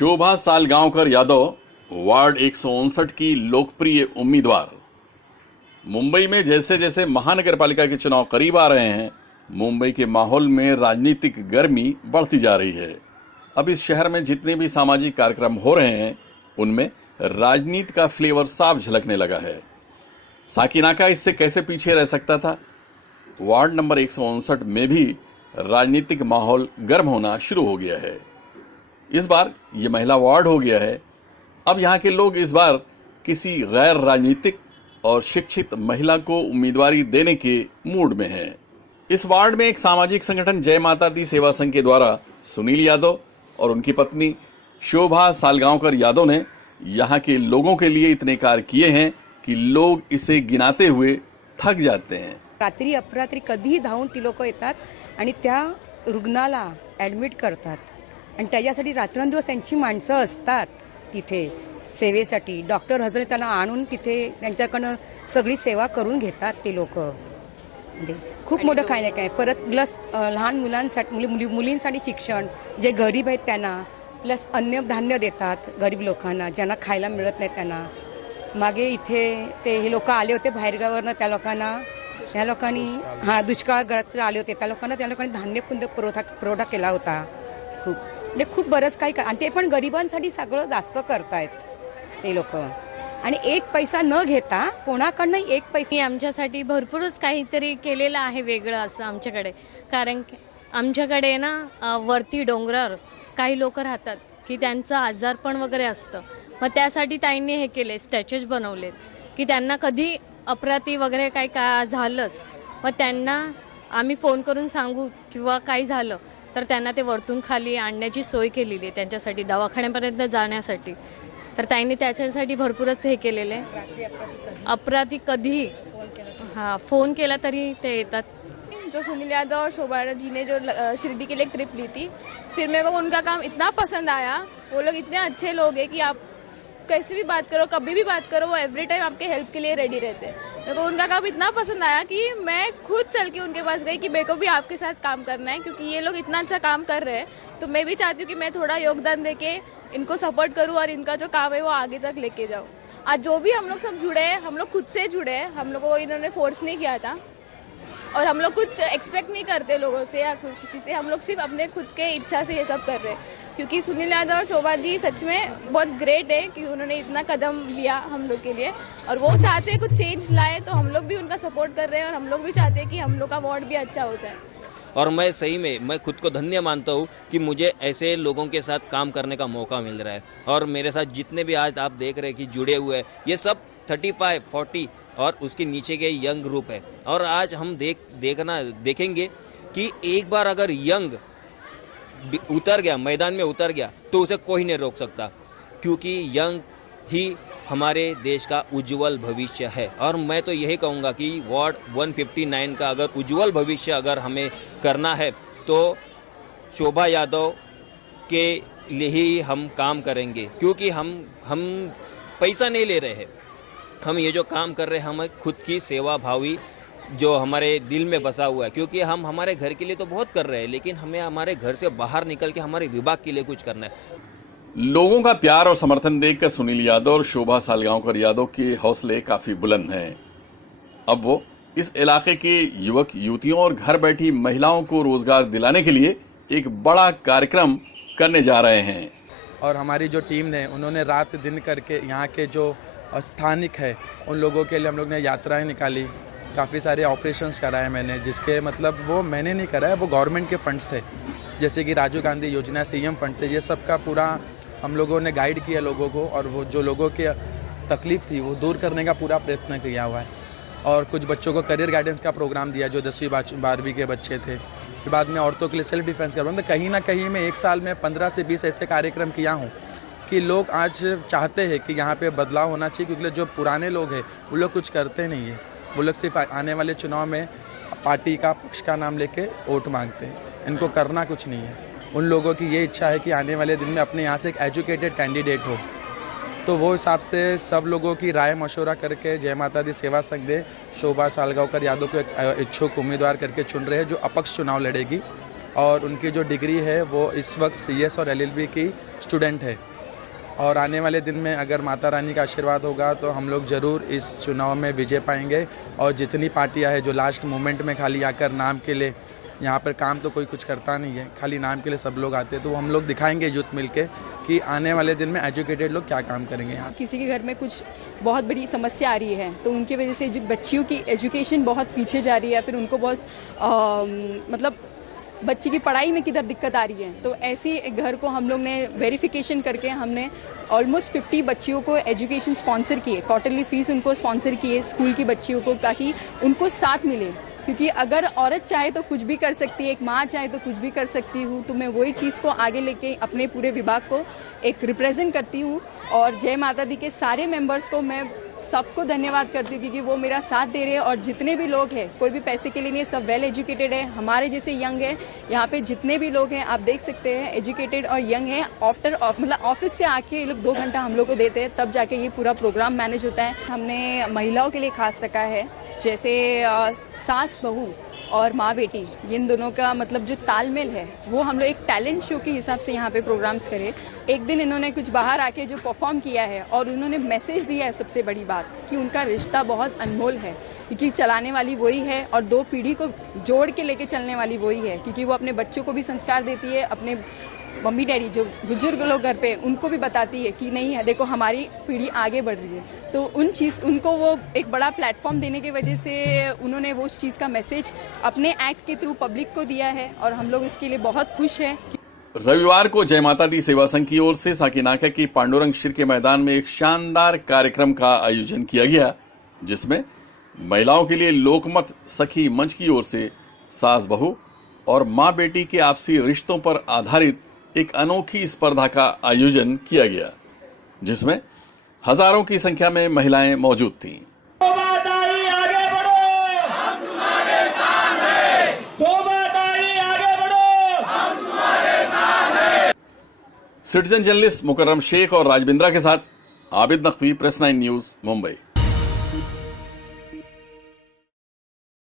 शोभा Salgaocar Yadav ward 159 की लोकप्रिय उम्मीदवार। मुंबई में जैसे जैसे महानगरपालिका के चुनाव करीब आ रहे हैं, मुंबई के माहौल में राजनीतिक गर्मी बढ़ती जा रही है। अब इस शहर में जितने भी सामाजिक कार्यक्रम हो रहे हैं, उनमें राजनीति का फ्लेवर साफ झलकने लगा है। साकिनाका इससे कैसे पीछे रह सकता था। वार्ड नंबर 159 में भी राजनीतिक माहौल गर्म होना शुरू हो गया है। इस बार ये महिला वार्ड हो गया है। अब यहाँ के लोग इस बार किसी गैर राजनीतिक और शिक्षित महिला को उम्मीदवारी देने के मूड में हैं। इस वार्ड में एक सामाजिक संगठन जय माता दी सेवा संघ के द्वारा सुनील यादव और उनकी पत्नी शोभा सालगांवकर यादव ने यहाँ के लोगों के लिए इतने कार्य किए हैं कि लोग इसे गिनाते हुए थक जाते हैं। रात्री अपरात्री कधीही धावून ती लोक येतात आणि त्या रुग्णाला ॲडमिट करतात आणि त्याच्यासाठी रात्रंदिवस त्यांची माणसं असतात तिथे सेवेसाठी। डॉक्टर हजर त्यांना आणून तिथे त्यांच्याकडनं सगळी सेवा करून घेतात ते लोक। खूप मोठं काय नाही काय। परत प्लस लहान मुलांसाठी मुलींसाठी शिक्षण, जे गरीब आहेत त्यांना प्लस अन्न धान्य देतात गरीब लोकांना ज्यांना खायला मिळत नाही त्यांना। मागे इथे ते हे लोक आले होते बाहेरगावावरनं, त्या लोकांनी दुष्काळग्रस्त आले होते, त्या लोकांनी धान्य पुरवठा केला होता। खूप बरंच काही आणि ते पण गरिबांसाठी सगळं जास्त करतायत ते लोक। आणि एक पैसा न घेता कोणाकडनं एक पैसा आमच्यासाठी भरपूरच काहीतरी केलेलं आहे वेगळं असं आमच्याकडे। कारण आमच्याकडे ना वरती डोंगरावर काही लोक राहतात की त्यांचं आजारपण वगैरे असतं। मग त्यासाठी ताईंनी हे केले, स्टॅच्यूज बनवलेत की त्यांना कधी अपराधी वगैरे काही का झालंच मग त्यांना आम्ही फोन करून सांगू किंवा काही झालं तर त्यांना ते वरतून खाली आणण्याची सोय केलेली आहे त्यांच्यासाठी, दवाखान्यापर्यंत जाण्यासाठी। तर ताईंनी त्याच्यासाठी भरपूरच हे केलेलं आहे। अपराधी कधी फोन केला तरी ते येतात। जो सुनील यादव और शोभा जी ने जो शिरडी के लिए एक ट्रिप ली थी, फिर मेरे को उनका काम इतना पसंद आया। वो लोग इतने अच्छे लोग हैं कि आप कैसे भी बात करो, कभी भी बात करो, वो एवरी टाइम आपके हेल्प के लिए रेडी रहते हैं। मेरे को उनका काम इतना पसंद आया कि मैं खुद चल के उनके पास गई कि मेरे को भी आपके साथ काम करना है, क्योंकि ये लोग इतना अच्छा काम कर रहे हैं तो मैं भी चाहती हूँ कि मैं थोड़ा योगदान देके इनको सपोर्ट करूँ और इनका जो काम है वो आगे तक लेके जाऊँ। आज जो भी हम लोग सब जुड़े हैं, हम लोग खुद से जुड़े हैं, हम लोग को इन्होंने फोर्स नहीं किया था और हम लोग कुछ एक्सपेक्ट नहीं करते लोगों से या किसी से। हम लोग सिर्फ अपने खुद के इच्छा से ये सब कर रहे हैं, क्योंकि सुनील यादव और शोभा जी सच में बहुत ग्रेट है कि उन्होंने इतना कदम लिया हम लोग के लिए और वो चाहते हैं कुछ चेंज लाए, तो हम लोग भी उनका सपोर्ट कर रहे हैं और हम लोग भी चाहते हैं कि हम लोग का वार्ड भी अच्छा हो जाए। और मैं सही में मैं खुद को धन्य मानता हूँ कि मुझे ऐसे लोगों के साथ काम करने का मौका मिल रहा है। और मेरे साथ जितने भी आज आप देख रहे हैं कि जुड़े हुए हैं, ये सब 35, 40 और उसके नीचे के यंग ग्रुप है। और आज हम देखेंगे कि एक बार अगर यंग उतर गया, मैदान में उतर गया, तो उसे कोई नहीं रोक सकता, क्योंकि यंग ही हमारे देश का उज्जवल भविष्य है। और मैं तो यही कहूँगा कि वार्ड 159 का अगर उज्जवल भविष्य अगर हमें करना है तो शोभा यादव के लिए ही हम काम करेंगे, क्योंकि हम पैसा नहीं ले रहे हैं। हम ये जो काम कर रहे हैं हम खुद की सेवा भावी जो हमारे दिल में बसा हुआ है, क्योंकि हम हमारे घर के लिए तो बहुत कर रहे हैं, लेकिन हमें हमारे घर से बाहर निकल के हमारे विभाग के लिए कुछ करना है। लोगों का प्यार और समर्थन देखकर सुनील यादव और शोभा सालगांवकर यादव के हौसले काफी बुलंद हैं। अब वो इस इलाके के युवक युवतियों और घर बैठी महिलाओं को रोजगार दिलाने के लिए एक बड़ा कार्यक्रम करने जा रहे हैं। और हमारी जो टीम ने उन्होंने रात दिन करके यहाँ के जो स्थानिक है उन लोगों के लिए हम लोग ने यात्राएं निकाली, काफ़ी सारे ऑपरेशंस कराए मैंने, जिसके मतलब वो मैंने नहीं कराया, वो गवर्नमेंट के फंड्स थे, जैसे कि राजीव गांधी योजना, सीएम फंड थे। ये सब का पूरा हम लोगों ने गाइड किया लोगों को और वो जो लोगों की तकलीफ थी वो दूर करने का पूरा प्रयत्न किया हुआ है। और कुछ बच्चों को करियर गाइडेंस का प्रोग्राम दिया जो 10वीं 12वीं के बच्चे थे। फिर बाद में औरतों के लिए सेल्फ डिफेंस का प्रोग्राम। तो कहीं ना कहीं मैं एक साल में 15 से 20 ऐसे कार्यक्रम किया हूँ कि लोग आज चाहते हैं कि यहाँ पे बदलाव होना चाहिए, क्योंकि जो पुराने लोग हैं वो लोग कुछ करते नहीं है। वो लोग सिर्फ आने वाले चुनाव में पार्टी का पक्ष का नाम लेके वोट मांगते हैं, इनको करना कुछ नहीं है। उन लोगों की ये इच्छा है कि आने वाले दिन में अपने यहाँ से एक एजुकेटेड कैंडिडेट हो, तो वो हिसाब से सब लोगों की राय मशवरा करके जय माता दी सेवा संघ ने शोभा सालगांवकर यादव को एक इच्छुक उम्मीदवार करके चुन रहे हैं जो अपक्ष चुनाव लड़ेगी। और उनकी जो डिग्री है वो इस वक्त CS और LLB की स्टूडेंट है। और आने वाले दिन में अगर माता रानी का आशीर्वाद होगा तो हम लोग ज़रूर इस चुनाव में विजय पाएंगे। और जितनी पार्टियां हैं जो लास्ट मोमेंट में खाली आकर नाम के लिए, यहाँ पर काम तो कोई कुछ करता नहीं है, खाली नाम के लिए सब लोग आते हैं, तो हम लोग दिखाएंगे यूथ मिलके कि आने वाले दिन में एजुकेटेड लोग क्या काम करेंगे यहाँ। किसी के घर में कुछ बहुत बड़ी समस्या आ रही है तो उनकी वजह से जो बच्चियों की एजुकेशन बहुत पीछे जा रही है, फिर उनको बहुत मतलब बच्ची की पढ़ाई में किधर दिक्कत आ रही है, तो ऐसे घर को हम लोग ने वेरिफिकेशन करके हमने ऑलमोस्ट 50 बच्चियों को एजुकेशन स्पॉन्सर किए, क्वार्टरली फीस उनको स्पॉन्सर किए स्कूल की बच्चियों को, ताकि उनको साथ मिले। क्योंकि अगर औरत चाहे तो कुछ भी कर सकती है, एक माँ चाहे तो कुछ भी कर सकती हूँ, तो मैं वही चीज़ को आगे लेके अपने पूरे विभाग को एक रिप्रेजेंट करती हूँ। और जय माता दी के सारे मेंबर्स को मैं सबको धन्यवाद करती हूँ क्योंकि वो मेरा साथ दे रहे हैं। और जितने भी लोग हैं, कोई भी पैसे के लिए नहीं है, सब वेल एजुकेटेड है, हमारे जैसे यंग है। यहाँ पे जितने भी लोग हैं आप देख सकते हैं एजुकेटेड और यंग है। आफ्टर मतलब ऑफिस से आके ये लोग 2 घंटा हम लोग को देते हैं, तब जाके ये पूरा प्रोग्राम मैनेज होता है। हमने महिलाओं के लिए खास रखा है, जैसे सास बहू और माँ बेटी, इन दोनों का मतलब जो तालमेल है वो हम लोग एक टैलेंट शो के हिसाब से यहाँ पे प्रोग्राम्स करे। एक दिन इन्होंने कुछ बाहर आके जो परफॉर्म किया है और उन्होंने मैसेज दिया है, सबसे बड़ी बात कि उनका रिश्ता बहुत अनमोल है, क्योंकि चलाने वाली वही है और 2 पीढ़ी को जोड़ के लेके चलने वाली वही है, क्योंकि वो अपने बच्चों को भी संस्कार देती है, अपने मम्मी डैडी जो बुजुर्ग लोग घर पे उनको भी बताती है कि नहीं है देखो हमारी पीढ़ी आगे बढ़ रही है। तो उनको वो एक बड़ा प्लेटफॉर्म देने की वजह से उन्होंने वो उस चीज़ का मैसेज अपने एक्ट के थ्रू पब्लिक को दिया है और हम लोग इसके लिए बहुत खुश हैं। रविवार को जय माता दी सेवा संघ की ओर से साकीनाका की पांडुरंग शिर के मैदान में एक शानदार कार्यक्रम का आयोजन किया गया, जिसमें महिलाओं के लिए लोकमत सखी मंच की ओर से सास बहू और माँ बेटी के आपसी रिश्तों पर आधारित एक अनोखी स्पर्धा का आयोजन किया गया, जिसमें हजारों की संख्या में महिलाएं मौजूद थीं। सिटीजन जर्नलिस्ट मुकर्रम शेख और राजबिंद्रा के साथ आबिद नकवी, प्रेस 9 न्यूज, मुंबई।